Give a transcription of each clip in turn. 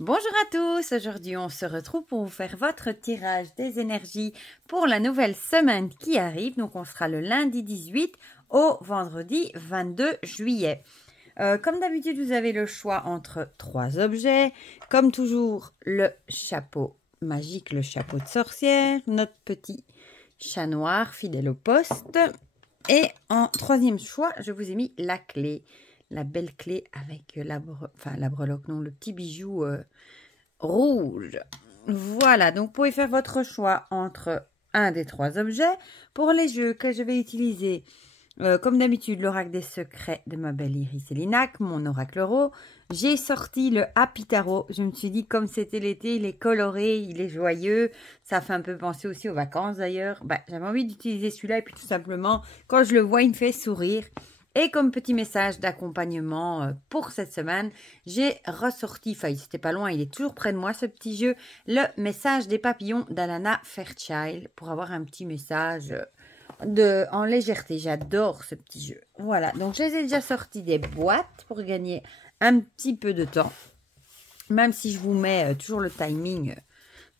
Bonjour à tous, aujourd'hui on se retrouve pour vous faire votre tirage des énergies pour la nouvelle semaine qui arrive. Donc on sera le lundi 18 au vendredi 22 juillet. Comme d'habitude vous avez le choix entre 3 objets. Comme toujours le chapeau magique, le chapeau de sorcière, notre petit chat noir fidèle au poste. Et en troisième choix je vous ai mis la clé. La belle clé avec la breloque, non, le petit bijou rouge. Voilà, donc vous pouvez faire votre choix entre un des 3 objets. Pour les jeux que je vais utiliser, comme d'habitude, l'oracle des secrets de ma belle Iris Elinac, mon oracle euro. J'ai sorti le Happy Tarot. Je me suis dit, comme c'était l'été, il est coloré, il est joyeux. Ça fait un peu penser aussi aux vacances d'ailleurs. J'avais envie d'utiliser celui-là et puis tout simplement, quand je le vois, il me fait sourire. Et comme petit message d'accompagnement pour cette semaine, j'ai ressorti, enfin c'était pas loin, il est toujours près de moi ce petit jeu, le message des papillons d'Alana Fairchild pour avoir un petit message en légèreté. J'adore ce petit jeu. Voilà, donc je les ai déjà sortis des boîtes pour gagner un petit peu de temps, même si je vous mets toujours le timing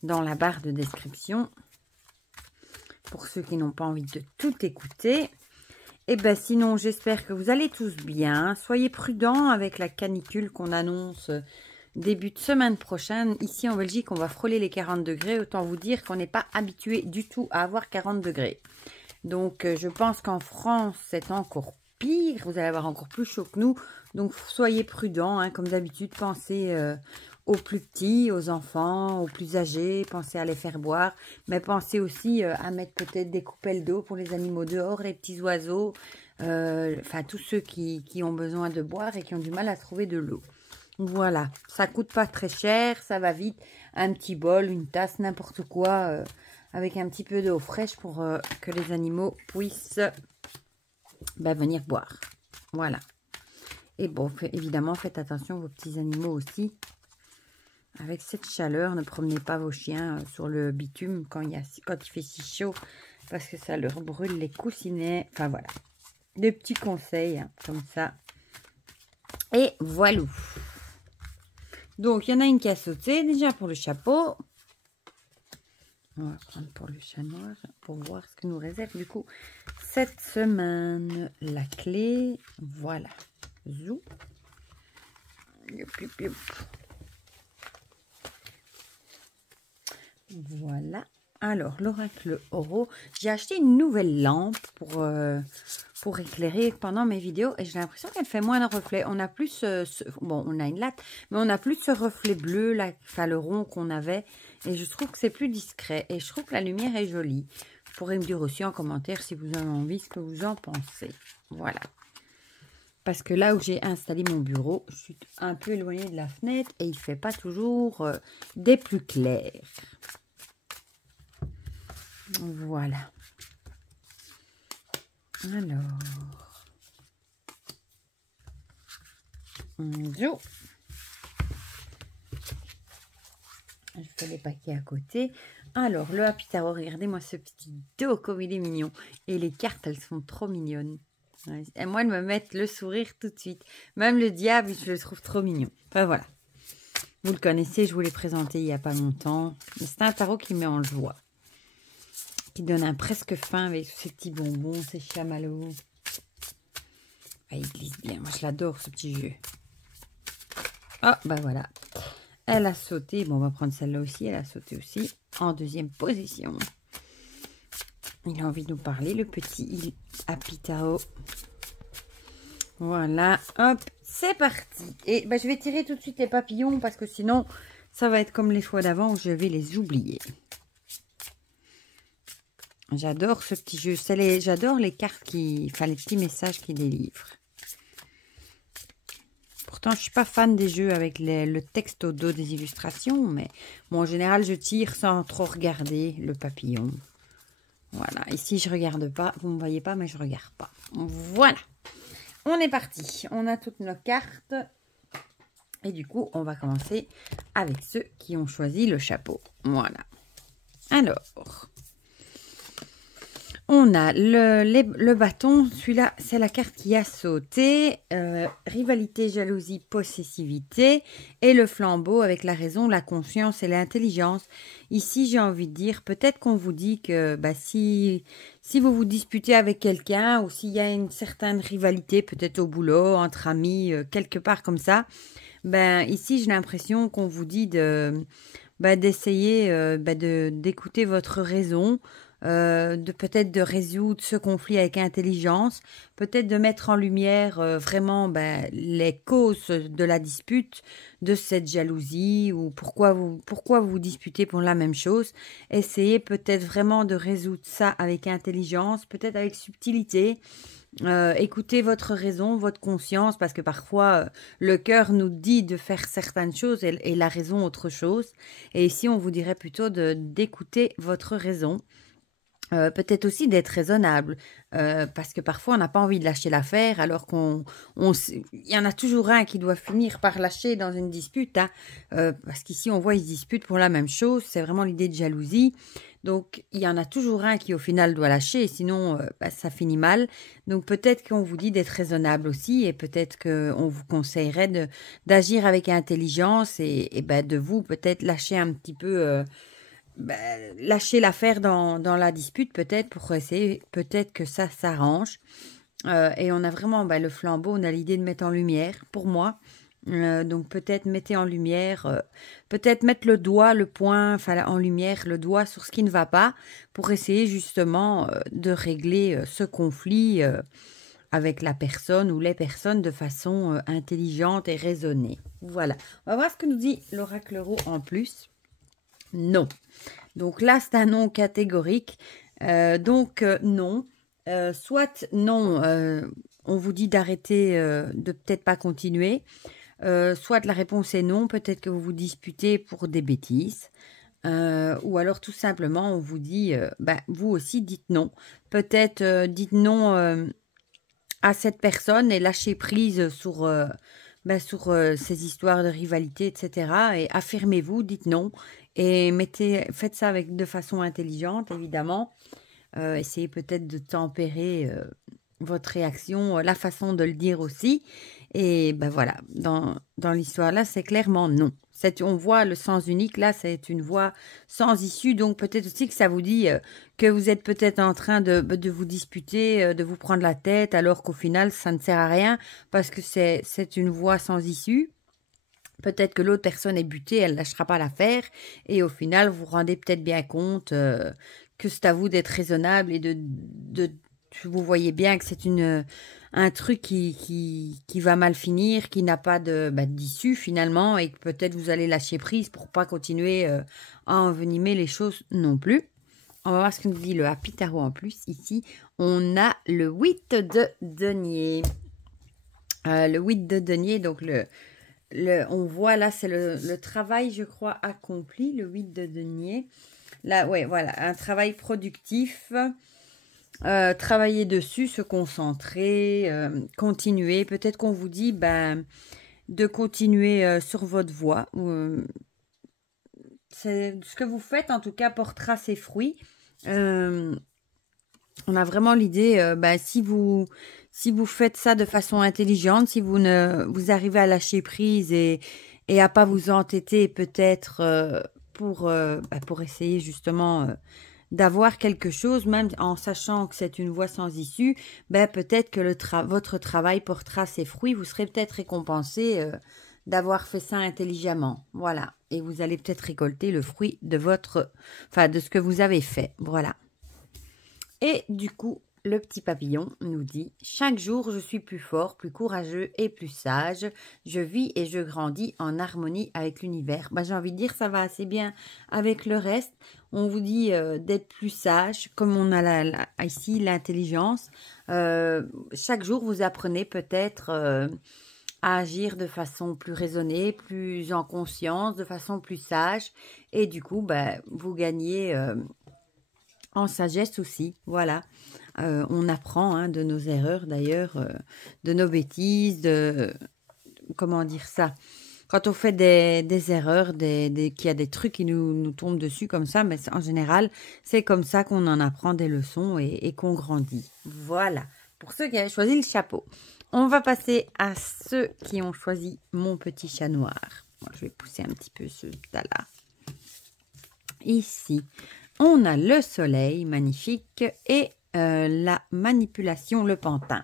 dans la barre de description pour ceux qui n'ont pas envie de tout écouter. Et bien sinon, j'espère que vous allez tous bien. Soyez prudents avec la canicule qu'on annonce début de semaine prochaine. Ici en Belgique, on va frôler les 40 degrés. Autant vous dire qu'on n'est pas habitué du tout à avoir 40 degrés. Donc, je pense qu'en France, c'est encore pire. Vous allez avoir encore plus chaud que nous. Donc, soyez prudents. Hein, comme d'habitude, pensez aux plus petits, aux enfants, aux plus âgés. Pensez à les faire boire. Mais pensez aussi à mettre peut-être des coupelles d'eau pour les animaux dehors, les petits oiseaux. Enfin, tous ceux qui ont besoin de boire et qui ont du mal à trouver de l'eau. Voilà, ça coûte pas très cher, ça va vite. Un petit bol, une tasse, n'importe quoi, avec un petit peu d'eau fraîche pour que les animaux puissent venir boire. Voilà. Et bon, évidemment, faites attention vos petits animaux aussi. Avec cette chaleur, ne promenez pas vos chiens sur le bitume quand il fait si chaud, parce que ça leur brûle les coussinets. Enfin voilà, des petits conseils hein, comme ça. Et voilà. Donc, il y en a une qui a sauté déjà pour le chapeau. On va prendre pour le chat noir pour voir ce que nous réserve du coup cette semaine. La clé, voilà. Zou. Youp, youp, youp. Voilà. Alors, l'oracle Oro. J'ai acheté une nouvelle lampe pour éclairer pendant mes vidéos. Et j'ai l'impression qu'elle fait moins de reflets. On a plus... bon, on a une latte. Mais on a plus ce reflet bleu, là, enfin, le rond qu'on avait. Et je trouve que c'est plus discret. Et je trouve que la lumière est jolie. Vous pourrez me dire aussi en commentaire si vous avez envie ce que vous en pensez. Voilà. Parce que là où j'ai installé mon bureau, je suis un peu éloignée de la fenêtre. Et il ne fait pas toujours des plus clairs. Voilà. Alors. Je fais les paquets à côté. Alors, le Happy Tarot, regardez-moi ce petit dos comme il est mignon. Et les cartes, elles sont trop mignonnes. Et moi, elles me mettent le sourire tout de suite. Même le diable, je le trouve trop mignon. Enfin, voilà. Vous le connaissez, je vous l'ai présenté il n'y a pas longtemps. C'est un tarot qui met en joie. Qui donne un presque fin avec ces petits bonbons, ces chamallows. Ah, il glisse bien. Moi, je l'adore, ce petit jeu. Ah, voilà. Elle a sauté. Bon, on va prendre celle-là aussi. Elle a sauté aussi en deuxième position. Il a envie de nous parler, le petit Happy Tarot. Voilà. Hop, c'est parti. Et je vais tirer tout de suite les papillons parce que sinon, ça va être comme les fois d'avant où je vais les oublier. J'adore ce petit jeu. J'adore les cartes les petits messages qu'il délivre. Pourtant, je ne suis pas fan des jeux avec le texte au dos des illustrations. Mais bon, en général, je tire sans trop regarder le papillon. Voilà. Ici, je ne regarde pas. Vous ne me voyez pas, mais je ne regarde pas. Voilà. On est parti. On a toutes nos cartes. Et du coup, on va commencer avec ceux qui ont choisi le chapeau. Voilà. Alors... On a le bâton, celui-là, c'est la carte qui a sauté. Rivalité, jalousie, possessivité. Et le flambeau avec la raison, la conscience et l'intelligence. Ici, j'ai envie de dire, peut-être qu'on vous dit que si vous vous disputez avec quelqu'un ou s'il y a une certaine rivalité, peut-être au boulot, entre amis, quelque part comme ça, ici, j'ai l'impression qu'on vous dit d'essayer d'écouter votre raison, de peut-être de résoudre ce conflit avec intelligence, peut-être de mettre en lumière vraiment les causes de la dispute, de cette jalousie ou pourquoi vous disputez pour la même chose. Essayez peut-être vraiment de résoudre ça avec intelligence, peut-être avec subtilité. Écoutez votre raison, votre conscience, parce que parfois le cœur nous dit de faire certaines choses et la raison autre chose. Et ici, on vous dirait plutôt d'écouter votre raison. Peut-être aussi d'être raisonnable, parce que parfois on n'a pas envie de lâcher l'affaire, alors il y en a toujours un qui doit finir par lâcher dans une dispute, hein, parce qu'ici on voit ils se disputent pour la même chose, c'est vraiment l'idée de jalousie. Donc il y en a toujours un qui au final doit lâcher, sinon ça finit mal. Donc peut-être qu'on vous dit d'être raisonnable aussi, et peut-être qu'on vous conseillerait d'agir avec intelligence et de vous peut-être lâcher un petit peu. Lâcher l'affaire dans la dispute peut-être pour essayer peut-être que ça s'arrange. Et on a vraiment le flambeau, on a l'idée de mettre en lumière pour moi. Donc peut-être mettez en lumière, peut-être mettre le doigt, le poing, en lumière, le doigt sur ce qui ne va pas pour essayer justement de régler ce conflit avec la personne ou les personnes de façon intelligente et raisonnée. Voilà, on va voir ce que nous dit l'oracle Tarot en plus. Non. Donc là, c'est un non catégorique. Non. Soit non, on vous dit d'arrêter, de peut-être pas continuer. Soit la réponse est non, peut-être que vous vous disputez pour des bêtises. Ou alors tout simplement, on vous dit, vous aussi dites non. Peut-être dites non à cette personne et lâchez prise sur ces histoires de rivalité, etc. Et affirmez-vous, dites non. Et faites ça de façon intelligente, évidemment. Essayez peut-être de tempérer votre réaction, la façon de le dire aussi. Et voilà, dans l'histoire là, c'est clairement non. On voit le sens unique, là, c'est une voie sans issue. Donc peut-être aussi que ça vous dit que vous êtes peut-être en train de vous disputer, de vous prendre la tête, alors qu'au final, ça ne sert à rien parce que c'est une voie sans issue. Peut-être que l'autre personne est butée, elle ne lâchera pas l'affaire. Et au final, vous vous rendez peut-être bien compte que c'est à vous d'être raisonnable et vous voyez bien que c'est un truc qui va mal finir, qui n'a pas d'issue finalement, et que peut-être vous allez lâcher prise pour pas continuer à envenimer les choses non plus. On va voir ce que nous dit le Happy Tarot en plus. Ici, on a le 8 de denier. Le 8 de denier, donc on voit là, c'est le travail, je crois, accompli, le 8 de denier. Là, ouais, voilà, un travail productif. Travailler dessus, se concentrer, continuer. Peut-être qu'on vous dit de continuer sur votre voie. Ce que vous faites, en tout cas, portera ses fruits. On a vraiment l'idée, si vous faites ça de façon intelligente, si vous arrivez à lâcher prise et à pas vous entêter peut-être pour essayer justement d'avoir quelque chose, même en sachant que c'est une voie sans issue, peut-être que votre travail portera ses fruits, vous serez peut-être récompensé d'avoir fait ça intelligemment. Voilà. Et vous allez peut-être récolter le fruit de de ce que vous avez fait. Voilà. Et du coup, le petit papillon nous dit « Chaque jour, je suis plus fort, plus courageux et plus sage. Je vis et je grandis en harmonie avec l'univers. » J'ai envie de dire, ça va assez bien avec le reste. On vous dit d'être plus sage, comme on a ici l'intelligence. Chaque jour, vous apprenez peut-être à agir de façon plus raisonnée, plus en conscience, de façon plus sage. Et du coup, vous gagnez en sagesse aussi. Voilà. On apprend de nos erreurs d'ailleurs, de nos bêtises, comment dire ça, quand on fait des erreurs, qu'il y a des trucs qui nous tombent dessus comme ça, mais en général, c'est comme ça qu'on en apprend des leçons et qu'on grandit. Voilà, pour ceux qui avaient choisi le chapeau. On va passer à ceux qui ont choisi mon petit chat noir. Bon, je vais pousser un petit peu ce tas-là. Ici, on a le soleil, magnifique, et la manipulation, le pantin.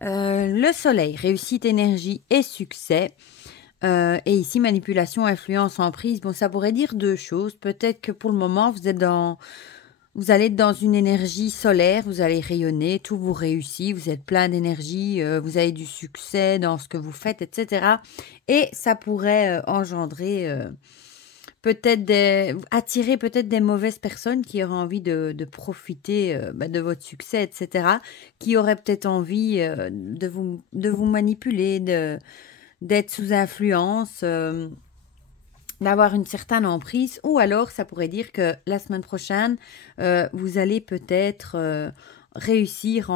Le soleil, réussite, énergie et succès. Et ici, manipulation, influence, emprise. Bon, ça pourrait dire deux choses. Peut-être que pour le moment, vous allez être dans une énergie solaire, vous allez rayonner, tout vous réussit, vous êtes plein d'énergie, vous avez du succès dans ce que vous faites, etc. Et ça pourrait engendrer, attirer peut-être des mauvaises personnes qui auraient envie de profiter de votre succès, etc. Qui auraient peut-être envie de vous manipuler, d'être sous influence, d'avoir une certaine emprise, ou alors ça pourrait dire que la semaine prochaine, vous allez peut-être réussir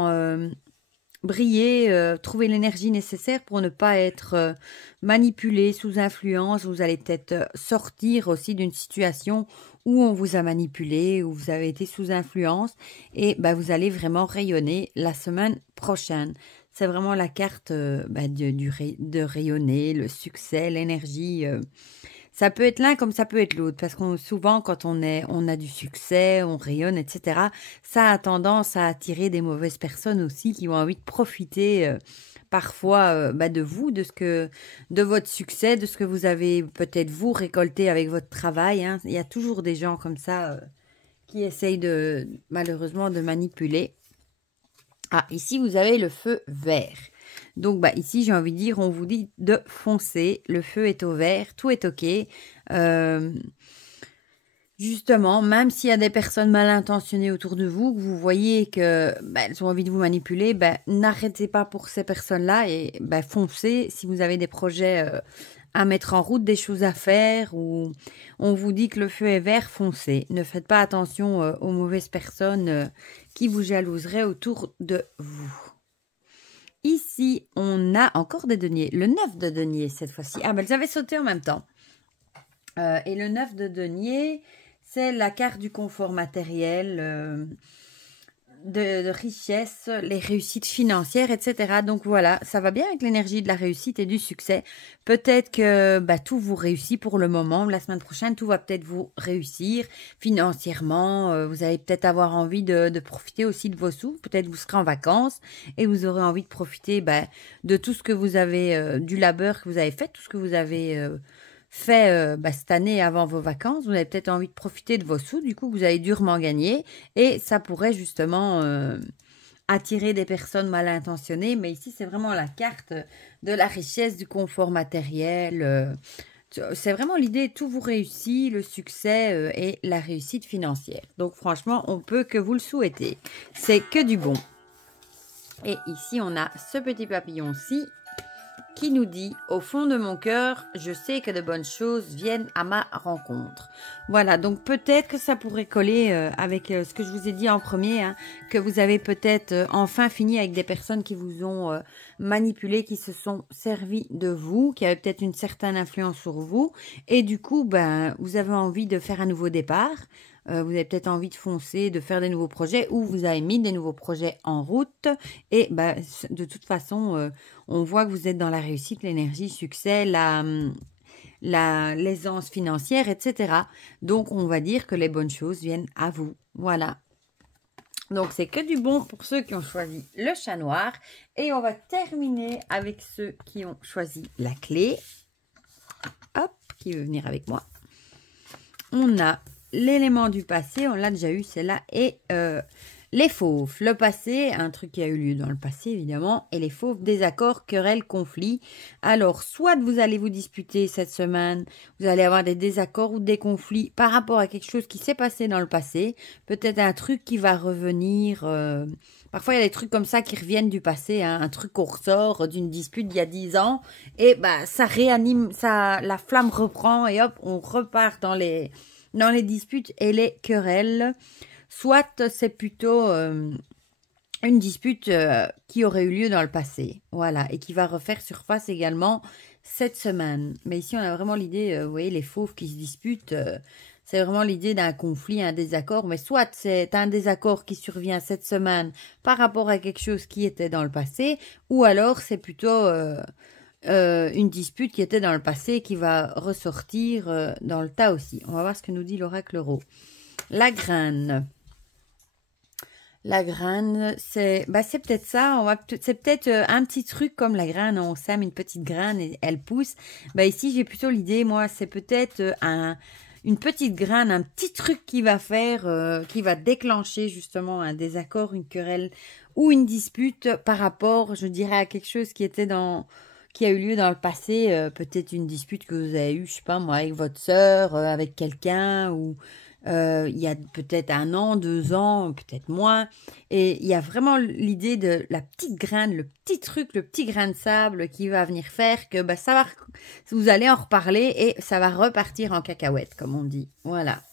briller, trouver l'énergie nécessaire pour ne pas être manipulé, sous influence. Vous allez peut-être sortir aussi d'une situation où on vous a manipulé, où vous avez été sous influence, et vous allez vraiment rayonner la semaine prochaine. C'est vraiment la carte de rayonner, le succès, l'énergie. Ça peut être l'un comme ça peut être l'autre, parce que souvent, quand on a du succès, on rayonne, etc., ça a tendance à attirer des mauvaises personnes aussi qui ont envie de profiter parfois de vous, de votre succès, de ce que vous avez peut-être vous récolté avec votre travail. Hein. Il y a toujours des gens comme ça qui essayent malheureusement de manipuler. Ah, ici, vous avez le feu vert. Donc, ici, j'ai envie de dire, on vous dit de foncer. Le feu est au vert, tout est OK. Justement, même s'il y a des personnes mal intentionnées autour de vous, que vous voyez qu'elles ont envie de vous manipuler, n'arrêtez pas pour ces personnes-là et foncez. Si vous avez des projets à mettre en route, des choses à faire, ou on vous dit que le feu est vert, foncez. Ne faites pas attention aux mauvaises personnes qui vous jalouseraient autour de vous. Ici, on a encore des deniers. Le 9 de denier, cette fois-ci. Ah, elles avaient sauté en même temps. Et le 9 de denier, c'est la carte du confort matériel, de richesse, les réussites financières, etc. Donc voilà, ça va bien avec l'énergie de la réussite et du succès. Peut-être que tout vous réussit pour le moment. La semaine prochaine, tout va peut-être vous réussir financièrement. Vous allez peut-être avoir envie de profiter aussi de vos sous. Peut-être vous serez en vacances et vous aurez envie de profiter de tout ce que vous avez, du labeur que vous avez fait, tout ce que vous avez fait cette année avant vos vacances. Vous avez peut-être envie de profiter de vos sous, du coup vous avez durement gagné, et ça pourrait justement attirer des personnes mal intentionnées. Mais ici c'est vraiment la carte de la richesse, du confort matériel. C'est vraiment l'idée, tout vous réussit, le succès et la réussite financière. Donc franchement, on peut que vous le souhaiter. C'est que du bon. Et ici on a ce petit papillon-ci qui nous dit « Au fond de mon cœur, je sais que de bonnes choses viennent à ma rencontre. » Voilà, donc peut-être que ça pourrait coller avec ce que je vous ai dit en premier, hein, que vous avez peut-être enfin fini avec des personnes qui vous ont manipulé, qui se sont servis de vous, qui avaient peut-être une certaine influence sur vous, et du coup, vous avez envie de faire un nouveau départ. Vous avez peut-être envie de foncer, de faire des nouveaux projets, ou vous avez mis des nouveaux projets en route. Et de toute façon, on voit que vous êtes dans la réussite, l'énergie, succès, l'aisance financière, etc. Donc, on va dire que les bonnes choses viennent à vous. Voilà. Donc, c'est que du bon pour ceux qui ont choisi le chat noir. Et on va terminer avec ceux qui ont choisi la clé. Hop, qui veut venir avec moi. On a l'élément du passé, on l'a déjà eu, celle-là, et les fauves. Le passé, un truc qui a eu lieu dans le passé, évidemment, et les fauves, désaccords, querelles, conflits. Alors, soit vous allez vous disputer cette semaine, vous allez avoir des désaccords ou des conflits par rapport à quelque chose qui s'est passé dans le passé, peut-être un truc qui va revenir. Parfois, il y a des trucs comme ça qui reviennent du passé, hein, un truc qu'on ressort d'une dispute d'il y a 10 ans, et ça réanime, la flamme reprend, et hop, on repart dans les disputes et les querelles. Soit c'est plutôt une dispute qui aurait eu lieu dans le passé, voilà, et qui va refaire surface également cette semaine. Mais ici, on a vraiment l'idée, vous voyez, les fauves qui se disputent, c'est vraiment l'idée d'un conflit, un désaccord. Mais soit c'est un désaccord qui survient cette semaine par rapport à quelque chose qui était dans le passé, ou alors c'est plutôt une dispute qui était dans le passé qui va ressortir dans le tas aussi. On va voir ce que nous dit l'oracle Ro. La graine. La graine, c'est peut-être ça. C'est peut-être un petit truc comme la graine. On sème une petite graine et elle pousse. Ici, j'ai plutôt l'idée, moi, c'est peut-être une petite graine, un petit truc qui va faire, qui va déclencher justement un désaccord, une querelle ou une dispute par rapport, je dirais, à quelque chose qui a eu lieu dans le passé. Peut-être une dispute que vous avez eue, je sais pas moi, avec votre sœur, avec quelqu'un ou il y a peut-être 1 an, 2 ans, peut-être moins. Et il y a vraiment l'idée de la petite graine, le petit truc, le petit grain de sable qui va venir faire que vous allez en reparler et ça va repartir en cacahuète, comme on dit. Voilà.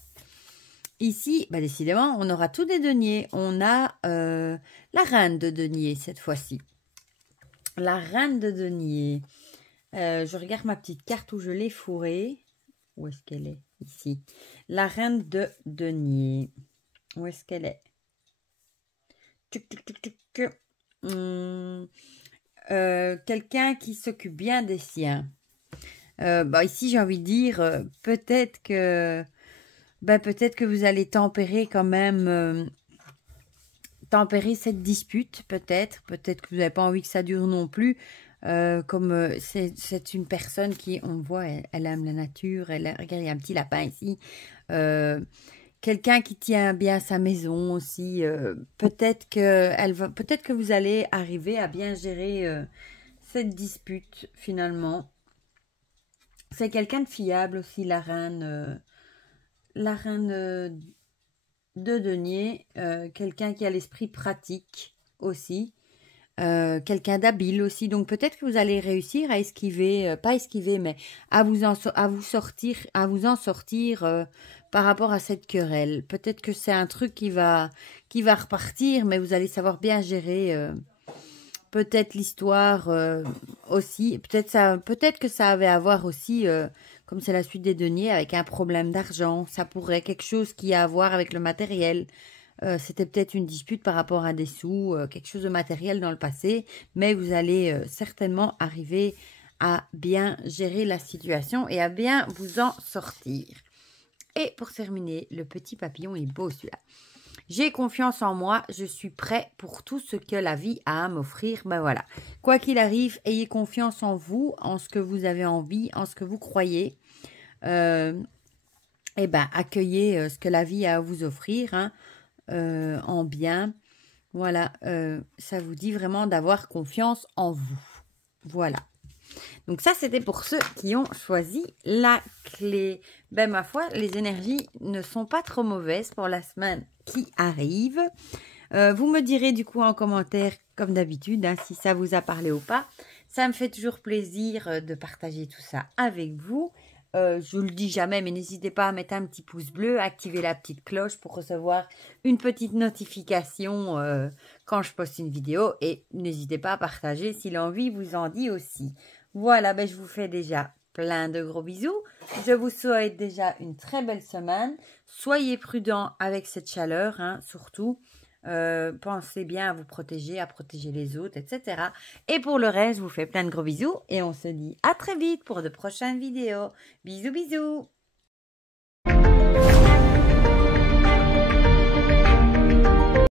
Ici, décidément, on aura tous des deniers. On a la reine de denier cette fois-ci. La reine de denier. Je regarde ma petite carte où je l'ai fourrée. Où est-ce qu'elle est? Ici. La reine de denier. Où est-ce qu'elle est? Quelqu'un qui s'occupe bien des siens. Ici, j'ai envie de dire, peut-être que vous allez tempérer quand même, tempérer cette dispute, peut-être que vous n'avez pas envie que ça dure non plus. Comme c'est une personne qui, on voit, elle aime la nature, regarde, il y a un petit lapin ici. Quelqu'un qui tient bien sa maison aussi. Peut-être que vous allez arriver à bien gérer cette dispute finalement. C'est quelqu'un de fiable aussi, la reine de denier. Quelqu'un qui a l'esprit pratique aussi. Quelqu'un d'habile aussi, donc peut-être que vous allez réussir à esquiver, pas esquiver, mais à vous en sortir par rapport à cette querelle. Peut-être que c'est un truc qui va repartir, mais vous allez savoir bien gérer peut-être l'histoire aussi. Peut-être que ça avait à voir aussi, comme c'est la suite des deniers, avec un problème d'argent. Ça pourrait quelque chose qui a à voir avec le matériel. C'était peut-être une dispute par rapport à des sous, quelque chose de matériel dans le passé, mais vous allez certainement arriver à bien gérer la situation et à bien vous en sortir. Et pour terminer, le petit papillon est beau celui-là. J'ai confiance en moi, je suis prêt pour tout ce que la vie a à m'offrir. Voilà. Quoi qu'il arrive, ayez confiance en vous, en ce que vous avez envie, en ce que vous croyez. Accueillez ce que la vie a à vous offrir, hein. En bien. Voilà, ça vous dit vraiment d'avoir confiance en vous. Voilà. Donc ça, c'était pour ceux qui ont choisi la clé. Ma foi, les énergies ne sont pas trop mauvaises pour la semaine qui arrive. Vous me direz du coup en commentaire, comme d'habitude, hein, si ça vous a parlé ou pas. Ça me fait toujours plaisir de partager tout ça avec vous. Je le dis jamais, mais n'hésitez pas à mettre un petit pouce bleu, activer la petite cloche pour recevoir une petite notification quand je poste une vidéo. Et n'hésitez pas à partager si l'envie vous en dit aussi. Voilà, je vous fais déjà plein de gros bisous. Je vous souhaite déjà une très belle semaine. Soyez prudents avec cette chaleur, hein, surtout. Pensez bien à vous protéger, à protéger les autres, etc. Et pour le reste, je vous fais plein de gros bisous et on se dit à très vite pour de prochaines vidéos. Bisous, bisous!